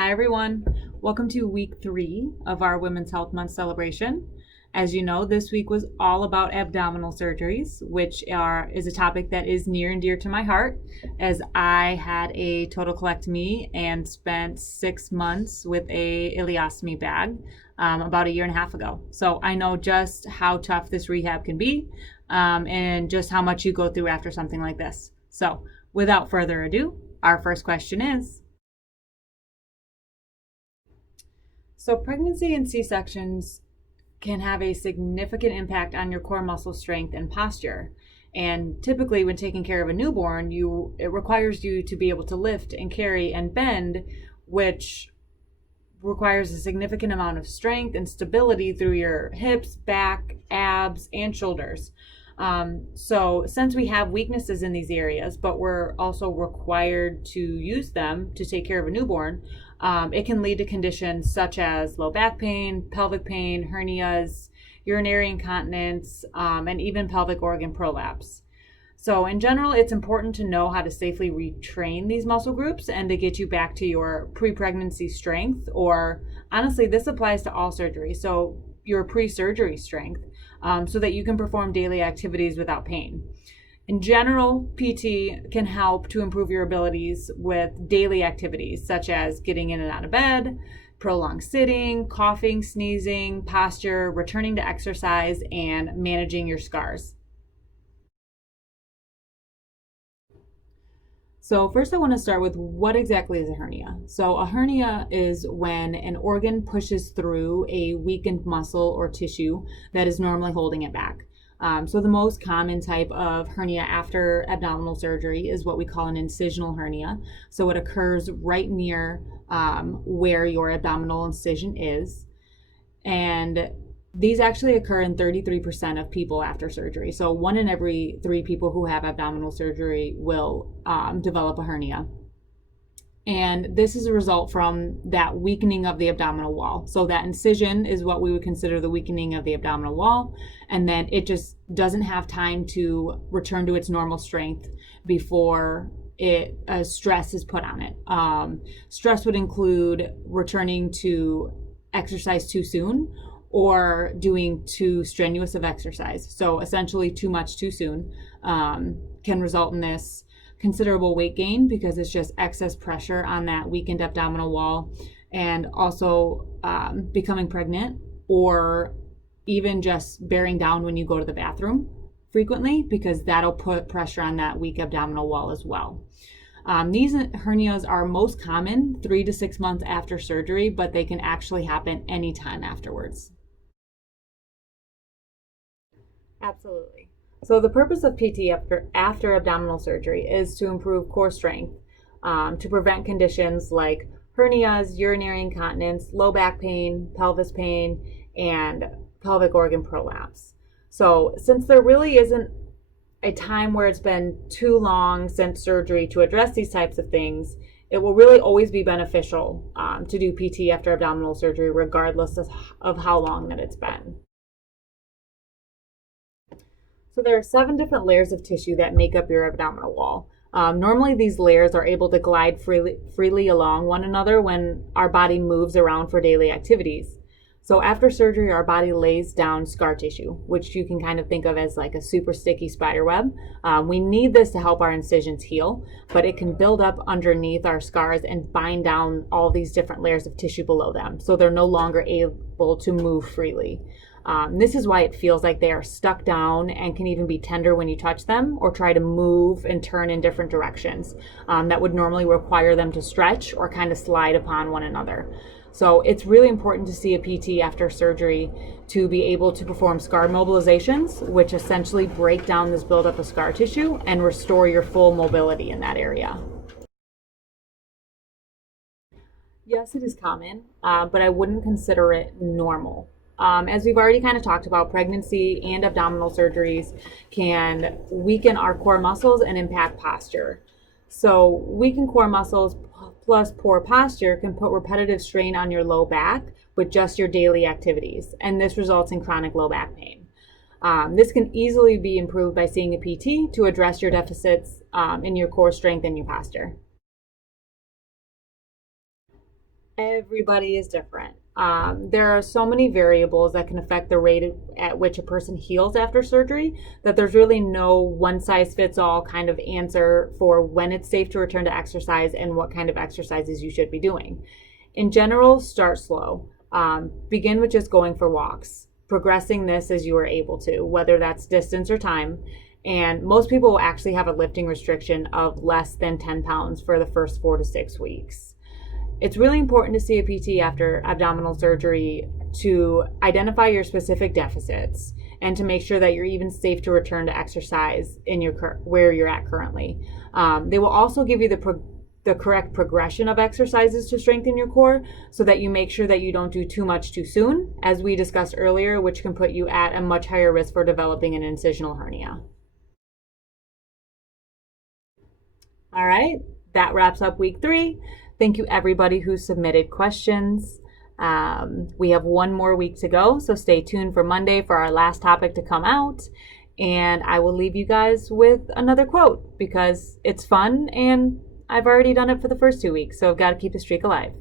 Hi everyone, welcome to week 3 of our Women's Health Month celebration. As you know, this week was all about abdominal surgeries, which is a topic that is near and dear to my heart, as I had a total colectomy and spent 6 months with a ileostomy bag about a year and a half ago. So I know just how tough this rehab can be and just how much you go through after something like this. So without further ado, our first question is, so pregnancy and C-sections can have a significant impact on your core muscle strength and posture. And typically when taking care of a newborn, it requires you to be able to lift and carry and bend, which requires a significant amount of strength and stability through your hips, back, abs, and shoulders. So since we have weaknesses in these areas, but we're also required to use them to take care of a newborn, it can lead to conditions such as low back pain, pelvic pain, hernias, urinary incontinence, and even pelvic organ prolapse. So in general, it's important to know how to safely retrain these muscle groups and to get you back to your pre-pregnancy strength, or honestly, this applies to all surgery, so your pre-surgery strength, so that you can perform daily activities without pain. In general, PT can help to improve your abilities with daily activities, such as getting in and out of bed, prolonged sitting, coughing, sneezing, posture, returning to exercise, and managing your scars. So first I want to start with what exactly is a hernia. So a hernia is when an organ pushes through a weakened muscle or tissue that is normally holding it back. So the most common type of hernia after abdominal surgery is what we call an incisional hernia. So it occurs right near where your abdominal incision is. And these actually occur in 33% of people after surgery. So 1 in every 3 people who have abdominal surgery will develop a hernia. And this is a result from that weakening of the abdominal wall. So that incision is what we would consider the weakening of the abdominal wall. And then it just doesn't have time to return to its normal strength before stress is put on it. Stress would include returning to exercise too soon, or doing too strenuous of exercise. So essentially too much too soon can result in this considerable weight gain because it's just excess pressure on that weakened abdominal wall, and also becoming pregnant, or even just bearing down when you go to the bathroom frequently, because that'll put pressure on that weak abdominal wall as well. These hernias are most common 3 to 6 months after surgery, but they can actually happen anytime afterwards. Absolutely. So the purpose of PT after abdominal surgery is to improve core strength, to prevent conditions like hernias, urinary incontinence, low back pain, pelvis pain, and pelvic organ prolapse. So since there really isn't a time where it's been too long since surgery to address these types of things, it will really always be beneficial to do PT after abdominal surgery, regardless of how long that it's been. So there are 7 different layers of tissue that make up your abdominal wall. Normally these layers are able to glide freely along one another when our body moves around for daily activities. So after surgery, our body lays down scar tissue, which you can kind of think of as like a super sticky spider web. We need this to help our incisions heal, but it can build up underneath our scars and bind down all these different layers of tissue below them, so they're no longer able to move freely. This is why it feels like they are stuck down and can even be tender when you touch them or try to move and turn in different directions. That would normally require them to stretch or kind of slide upon one another. So it's really important to see a PT after surgery to be able to perform scar mobilizations, which essentially break down this buildup of scar tissue and restore your full mobility in that area. Yes, it is common, but I wouldn't consider it normal. As we've already kind of talked about, pregnancy and abdominal surgeries can weaken our core muscles and impact posture. So weakened core muscles plus poor posture can put repetitive strain on your low back with just your daily activities, and this results in chronic low back pain. This can easily be improved by seeing a PT to address your deficits in your core strength and your posture. Everybody is different. There are so many variables that can affect the rate at which a person heals after surgery that there's really no one size fits all kind of answer for when it's safe to return to exercise and what kind of exercises you should be doing. In general, start slow. Begin with just going for walks, progressing this as you are able to, whether that's distance or time. And most people will actually have a lifting restriction of less than 10 pounds for the first 4 to 6 weeks. It's really important to see a PT after abdominal surgery to identify your specific deficits and to make sure that you're even safe to return to exercise in your where you're at currently. They will also give you the correct progression of exercises to strengthen your core so that you make sure that you don't do too much too soon, as we discussed earlier, which can put you at a much higher risk for developing an incisional hernia. All right, that wraps up week 3. Thank you everybody who submitted questions. We have one more week to go, so stay tuned for Monday for our last topic to come out. And I will leave you guys with another quote because it's fun and I've already done it for the first 2 weeks, so I've got to keep the streak alive.